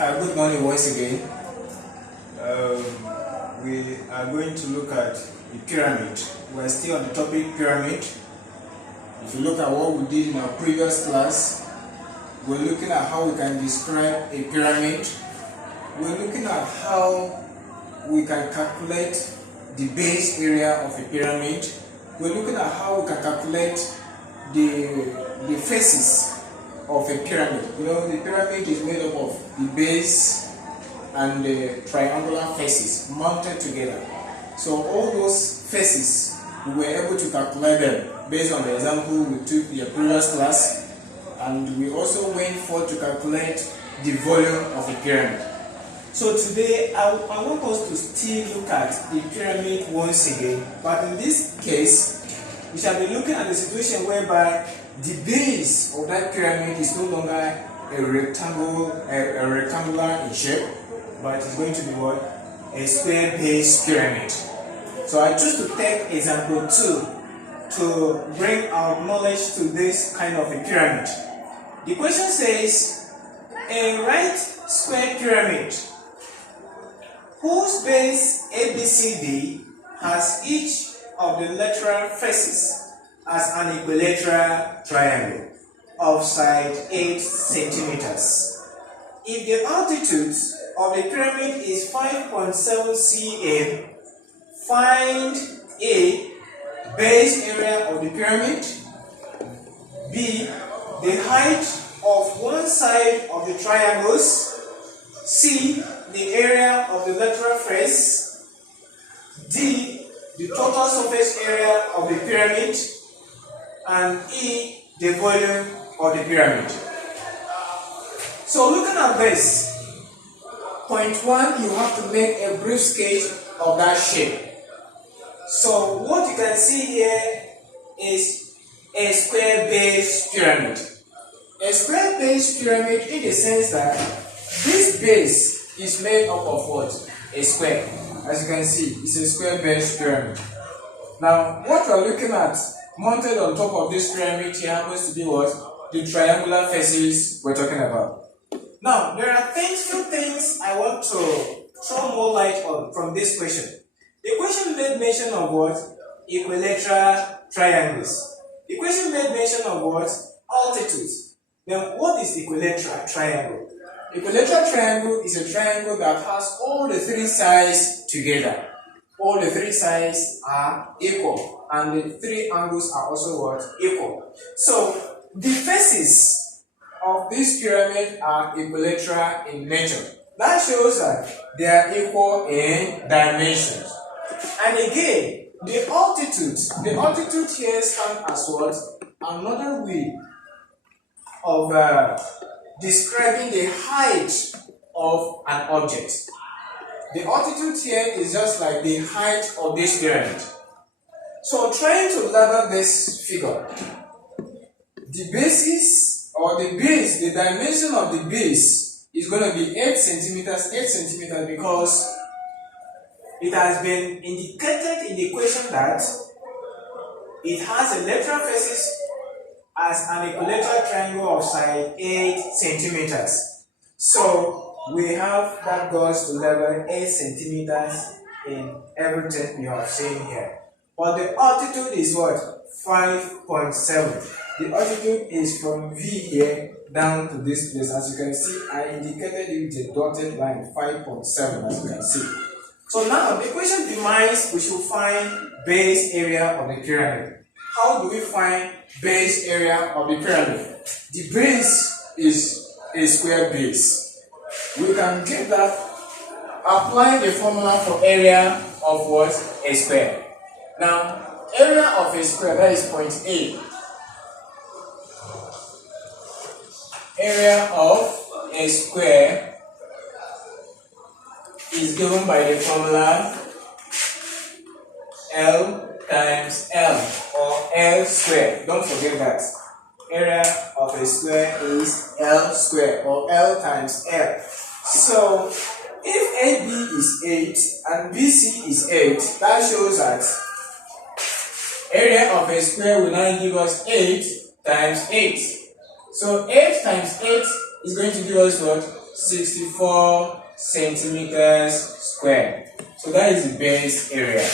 Good morning once again. We are going to look at the pyramid. We are still on the topic pyramid. If you look at what we did in our previous class, we're looking at how we can describe a pyramid. We're looking at how we can calculate the base area of a pyramid. We're looking at how we can calculate the faces of a pyramid. You know, the pyramid is made up of the base and the triangular faces mounted together. So all those faces, we were able to calculate them based on the example we took in the previous class, and we also went forth to calculate the volume of a pyramid. So today I want us to still look at the pyramid once again, but in this case we shall be looking at the situation whereby the base of that pyramid is no longer a rectangular in shape, but it's going to be what? A square base pyramid. So I choose to take example 2 to bring our knowledge to this kind of a pyramid. The question says, a right square pyramid whose base ABCD has each of the lateral faces as an equilateral triangle of side 8 centimeters. If the altitude of the pyramid is 5.7 cm, find A, base area of the pyramid, B, the height of one side of the triangles, C, the area of the lateral face, D, the total surface area of the pyramid, and E, the volume of the pyramid. So looking at this, point 1, you have to make a brief sketch of that shape. So what you can see here is a square base pyramid. A square base pyramid in the sense that this base is made up of what? A square. As you can see, it's a square base pyramid. Now, what we're looking at mounted on top of this pyramid here happens to be what? The triangular faces we're talking about. Now, there are few things I want to throw more light on from this question. The question made mention of what? Equilateral triangles. The question made mention of what? Altitudes. Then what is equilateral triangle? Equilateral triangle is a triangle that has all the three sides together. All the three sides are equal, and the three angles are also what? Equal. So the faces of this pyramid are equilateral in nature. That shows that they are equal in dimensions. And again, the altitude here stands as what? Another way of describing the height of an object. The altitude here is just like the height of this pyramid. So trying to level this figure, the basis or the base, the dimension of the base is going to be 8 centimeters because it has been indicated in the question that it has a lateral faces as an equilateral triangle of side 8 centimeters. So we have that goes to level 8 centimeters in everything we have seen here. But the altitude is what? 5.7. The altitude is from V here down to this place. As you can see, I indicated it with a dotted line, 5.7, as you can see. So now the question demands we should find base area of the pyramid. How do we find base area of the pyramid? The base is a square base. We can get that applying the formula for area of what? A square. Now, area of a square, that is point A. Area of a square is given by the formula L times L, or L square. Don't forget that. Area of a square is L square, or L times L. So, if AB is 8 and BC is 8, that shows that area of a square will now give us 8 times 8. So 8 times 8 is going to give us what? 64 centimeters square. So that is the base area.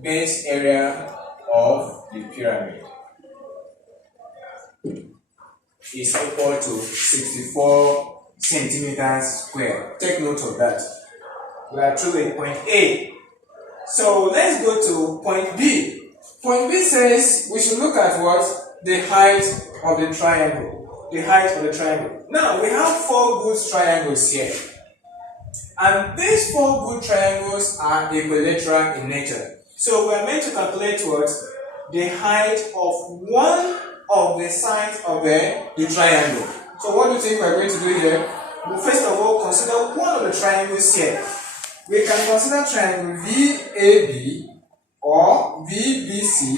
Base area of the pyramid is equal to 64 centimeters square. Take note of that. We are through with point A. So let's go to point B. Point B says we should look at what? The height of the triangle. The height of the triangle. Now we have four good triangles here. And these four good triangles are equilateral in nature. So we are meant to calculate what? The height of one of the sides of the triangle. So what do you think we are going to do here? Well, first of all, consider one of the triangles here. We can consider triangle VAB or VBC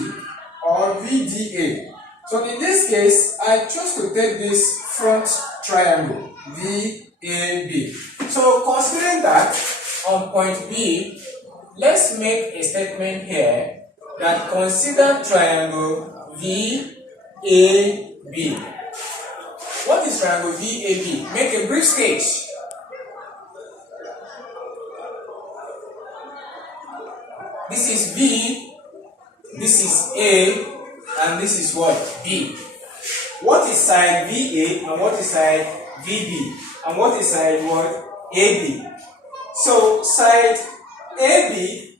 or VDA. So in this case, I choose to take this front triangle VAB. So considering that on point B, let's make a statement here that consider triangle VAB. What is triangle VAB? Make a brief sketch. This is V, this is A, and this is what? B. What is side VA and what is side VB? And what is side what? AB. So side AB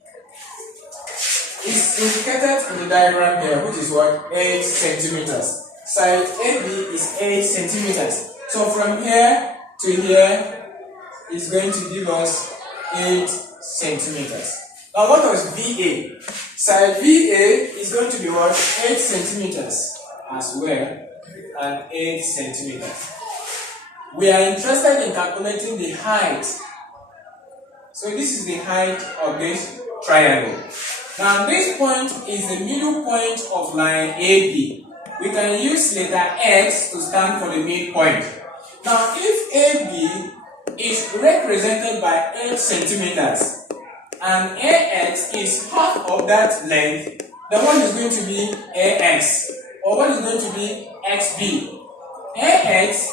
is indicated in the diagram here, which is what? 8 centimeters. Side AB is 8 centimeters. So from here to here is going to give us 8 centimeters. Now what was VA? Side VA is going to be what? 8 centimeters as well, and 8 centimeters. We are interested in calculating the height. So this is the height of this triangle. Now this point is the middle point of line AB. We can use letter X to stand for the midpoint. Now if AB is represented by 8 centimeters and AX is half of that length, then what is going to be AX? Or what is going to be XB? AX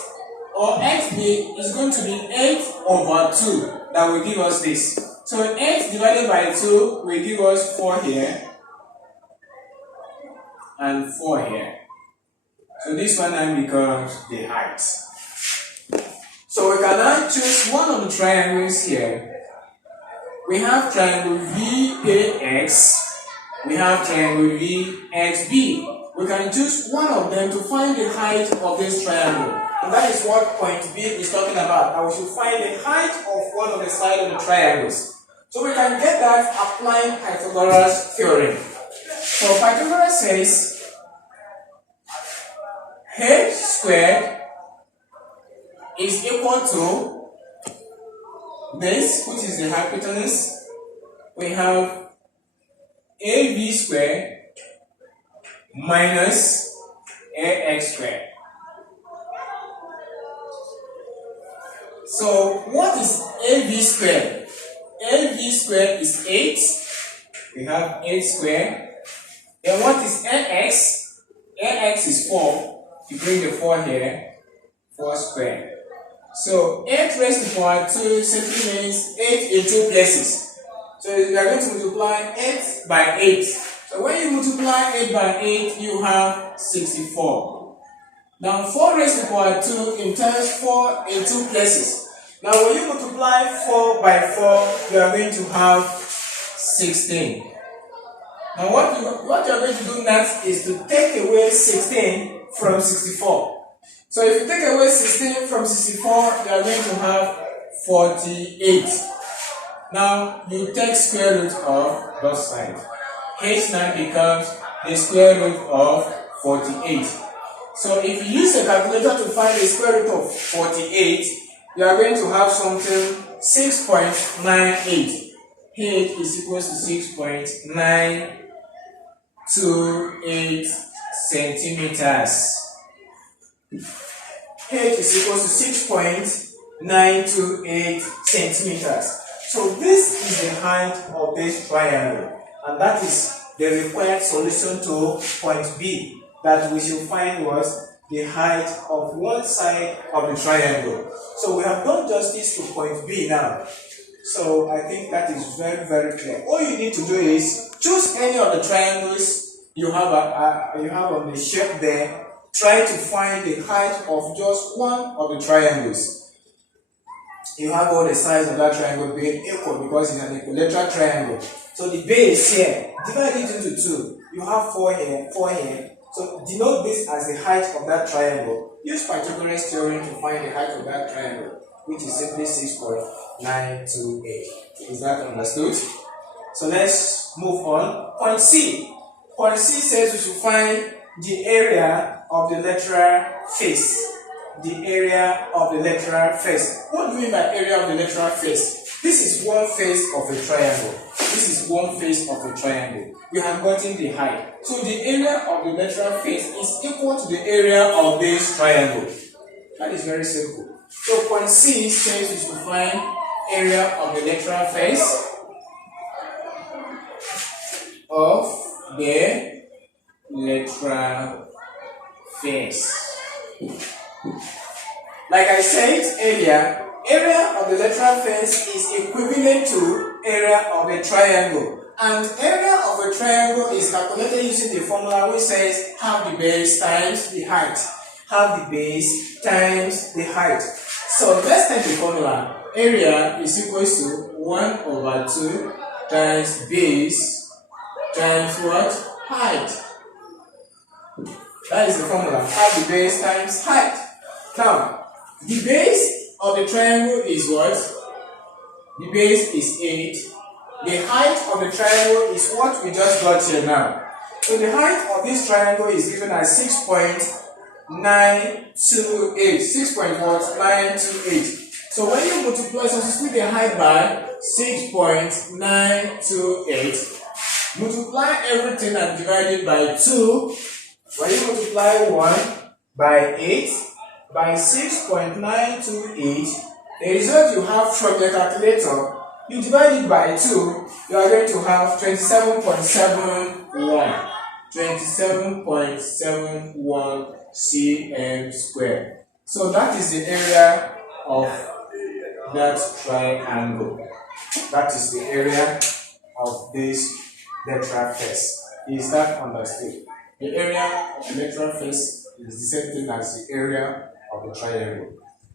or XB is going to be 8 over 2. That will give us this. So 8 divided by 2 will give us 4 here and 4 here. So this one now becomes the height. So we can now choose one of the triangles here. We have triangle VAX, we have triangle VXB. We can choose one of them to find the height of this triangle. And that is what point B is talking about. Now we should find the height of one of the sides of the triangles. So we can get that applying Pythagoras theorem. So Pythagoras says h squared is equal to this, which is the hypotenuse. We have AB squared minus AX squared. So what is AB squared? AB squared is 8. We have 8 squared. Then what is AX? AX is 4. You bring the 4 here, 4 squared. So 8 raised to the power 2 simply means 8 in 2 places. So you are going to multiply 8 by 8. So when you multiply 8 by 8, you have 64. Now 4 raised to the power 2 entails 4 in 2 places. Now when you multiply 4 by 4, you are going to have 16. Now what you are going to do next is to take away 16 from 64. So if you take away 16 from 64, you are going to have 48. Now you take square root of both sides. H now becomes the square root of 48. So if you use a calculator to find the square root of 48, you are going to have something 6.98. H is equal to 6.928 centimeters. H is equal to 6.928 centimeters. So this is the height of this triangle, and that is the required solution to point B. that we should find was the height of one side of the triangle. So we have done justice to point B now. So I think that is very, very clear. All you need to do is choose any of the triangles you have on the shape there. Try to find the height of just one of the triangles. You have all the sides of that triangle being equal because it's an equilateral triangle. So the base here, divide it into two. You have 4 here, 4 here. So denote this as the height of that triangle. Use Pythagoras theorem to find the height of that triangle, which is simply 6.928. Is that understood? So let's move on. Point C. Point C says we should find the area of the lateral face. The area of the lateral face. What do you mean by area of the lateral face? This is one face of a triangle. This is one face of a triangle. We have gotten the height. So the area of the lateral face is equal to the area of this triangle. That is very simple. So point C says we should find area of the lateral face of the lateral face. Like I said earlier, area of the lateral face is equivalent to area of a triangle. And area of a triangle is calculated using the formula which says half the base times the height. Half the base times the height. So let's take the formula. Area is equal to 1/2 times base times what? Height. That is the formula. Half the base times height. Now, the base of the triangle is what? The base is 8. The height of the triangle is what we just got here now. So the height of this triangle is given as 6.928. 6.928. So when you multiply, so split the height by 6.928. Multiply everything and divide it by 2. When you multiply 1 by 8 by 6.928, the result you have from your calculator, you divide it by 2, you are going to have 27.71. 27.71 cm squared. So that is the area of that triangle. That is the area of this lateral face. Is that understood? The area of the lateral face is the same thing as the area of the triangle.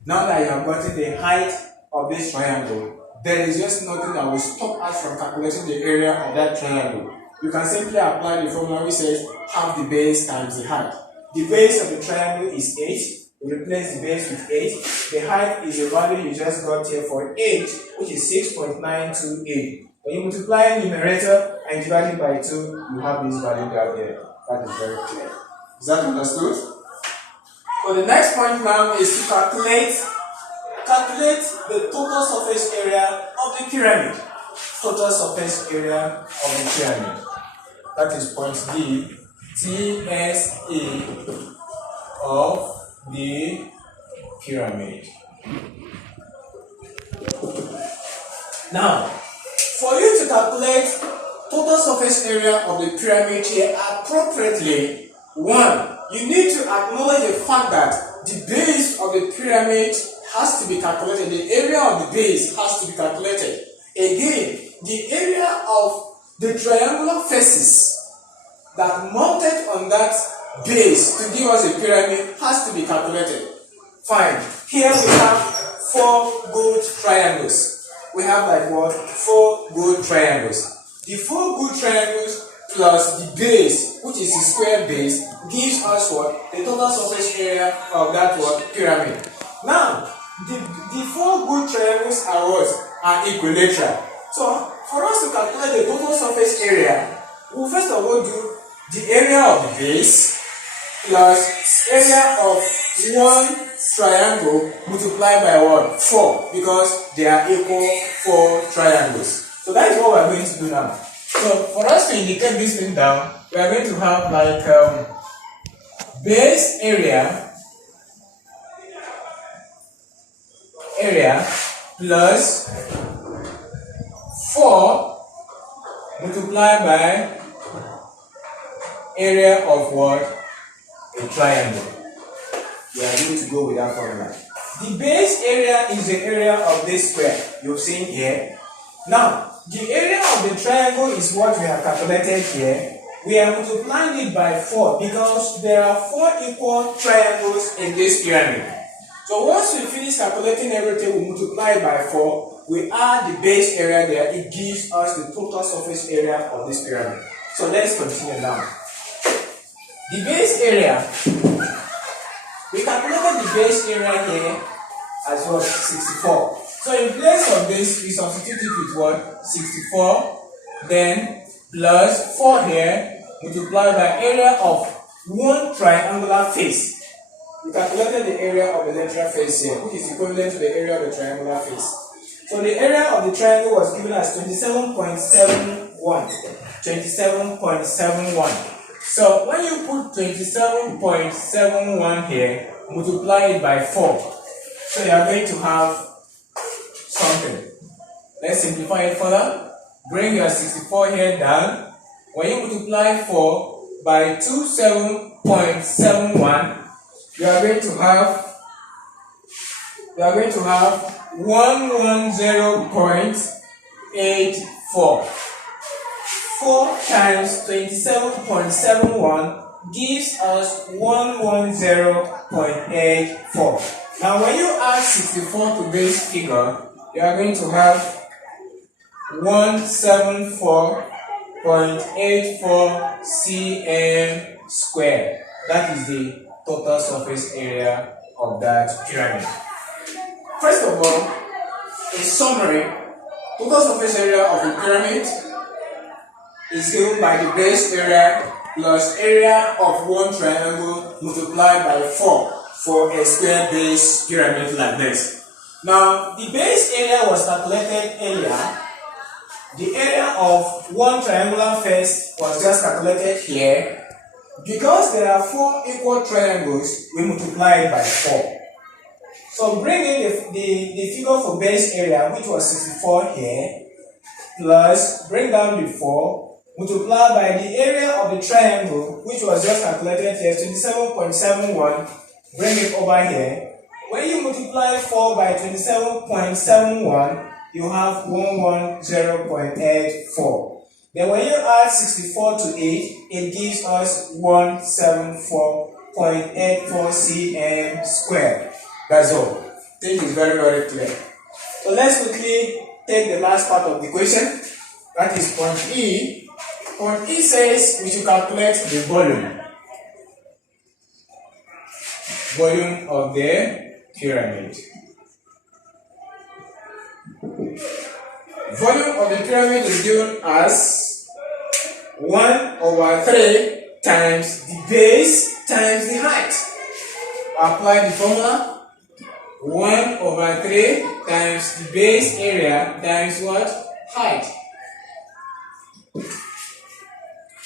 Now that you have gotten the height of this triangle, there is just nothing that will stop us from calculating the area of that triangle. You can simply apply the formula which says half the base times the height. The base of the triangle is 8. We replace the base with 8. The height is a value you just got here for 8, which is 6.928. When you multiply numerator and divide it by 2, you have this value down there. That is very clear. Is that understood? So the next point now is to calculate the total surface area of the pyramid. Total surface area of the pyramid. That is point D. TSA of the pyramid. Now, for you to calculate total surface area of the pyramid here appropriately, 1, you need to acknowledge the fact that the base of the pyramid has to be calculated. The area of the base has to be calculated. Again, the area of the triangular faces that mounted on that base to give us a pyramid has to be calculated. Fine. Here we have 4 good triangles. We have like what? 4 good triangles. The 4 good triangles plus the base, which is the square base, gives us what? The total surface area of that what? Pyramid. Now, the 4 good triangles are what? Are equilateral. So, for us to calculate the total surface area, we'll first of all do the area of the base plus area of one triangle multiplied by what? 4, because they are equal 4 triangles. So that is what we are going to do now. So for us to indicate this thing down, we are going to have like base area plus 4 multiplied by area of what? triangle. We are going to go with that formula. The base area is the area of this square you've seen here. Now, the area of the triangle is what we have calculated here. We are multiplying it by 4 because there are 4 equal triangles in this pyramid. So once we finish calculating everything, we multiply it by 4. We add the base area there. It gives us the total surface area of this pyramid. So let's continue now. The base area, we calculated the base area here as what? 64. So in place of this, we substitute it with what? 64. Then plus 4 here, multiplied by area of one triangular face. We calculated the area of the lateral face here, which is equivalent to the area of the triangular face. So the area of the triangle was given as 27.71. 27.71. So when you put 27.71 here, multiply it by 4. So you are going to have something. Let's simplify it further. Bring your 64 here down. When you multiply 4 by 27.71, you are going to have 110.84. 4 times 27.71 gives us 110.84. Now when you add 64 to this figure, you are going to have 174.84 cm squared. That is the total surface area of that pyramid. First of all, a summary. Total surface area of a pyramid is given by the base area plus area of one triangle multiplied by 4 for a square base pyramid like this. Now, the base area was calculated earlier. The area of one triangular face was just calculated here. Because there are 4 equal triangles, we multiply it by 4. So bring in the figure for base area, which was 64 here, plus bring down the 4, multiply by the area of the triangle, which was just calculated here, 27.71, bring it over here. When you multiply 4 by 27.71, you have 110.84. Then when you add 64 to it, it gives us 174.84 cm squared. That's all. I think it's very, very clear. So let's quickly take the last part of the question. That is point E. Point E says we should calculate the volume. Volume of the pyramid. Volume of the pyramid is given as 1/3 times the base times the height. Apply the formula. 1/3 times the base area times what? Height.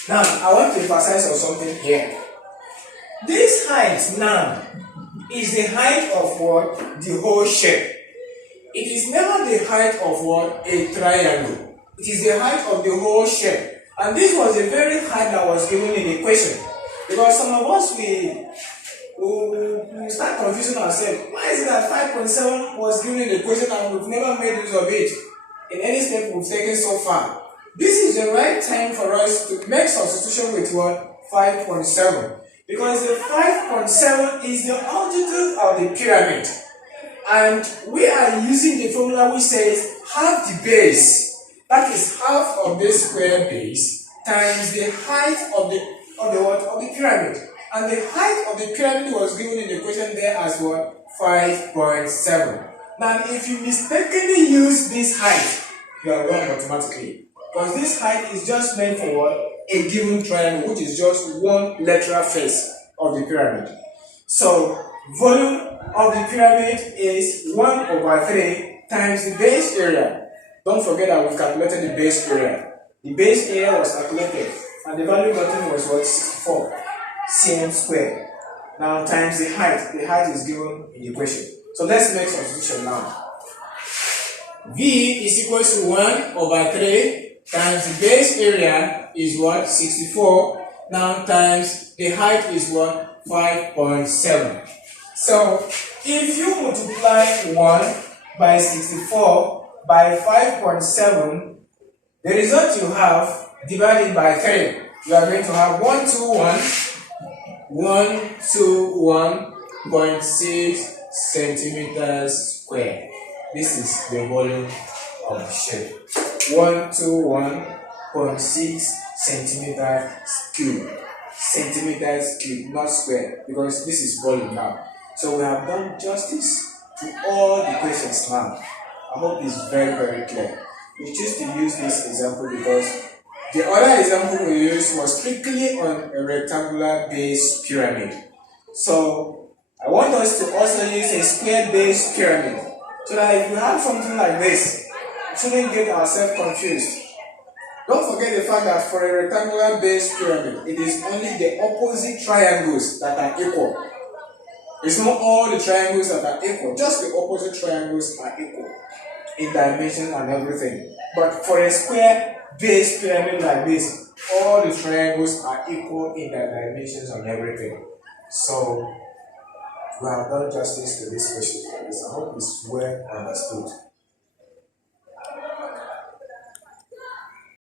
Now, I want to emphasize on something here. This height now is the height of what? The whole shape. It is never the height of what? A triangle. It is the height of the whole shape. And this was the very height that was given in the question. Because some of us, we start confusing ourselves. Why is it that 5.7 was given in the question and we've never made use of it in any step we've taken so far? This is the right time for us to make substitution with what? 5.7. Because the 5.7 is the altitude of the pyramid. And we are using the formula which says half the base, that is half of this square base, times the height of the pyramid. And the height of the pyramid was given in the question there as what? 5.7. Now if you mistakenly use this height, you are wrong automatically. Because this height is just meant for what? A given triangle, which is just one lateral face of the pyramid. So volume of the pyramid is 1/3 times the base area. Don't forget that we've calculated the base area. The base area was calculated and the value gotten was what? 64 cm squared. Now times the height. The height is given in the question. So let's make substitution now. V is equal to 1/3 times the base area is what? 64 now times the height is what? 5.7. So if you multiply 1 by 64 by 5.7, the result you have divided by 3, you are going to have 121.6 centimeters square. This is the volume of the shape. 121.6 centimeters cube. Centimeters cube, not square, because this is volume now. So we have done justice to all the questions now. I hope it's very, very clear. We choose to use this example because the other example we used was strictly on a rectangular base pyramid. So I want us to also use a square base pyramid so that if you have something like this, we shouldn't get ourselves confused. Don't forget the fact that for a rectangular base pyramid, it is only the opposite triangles that are equal. It's not all the triangles that are equal, just the opposite triangles are equal in dimension and everything. But for a square base pyramid like this, all the triangles are equal in their dimensions and everything. So we have done justice to this question. I hope it's well understood.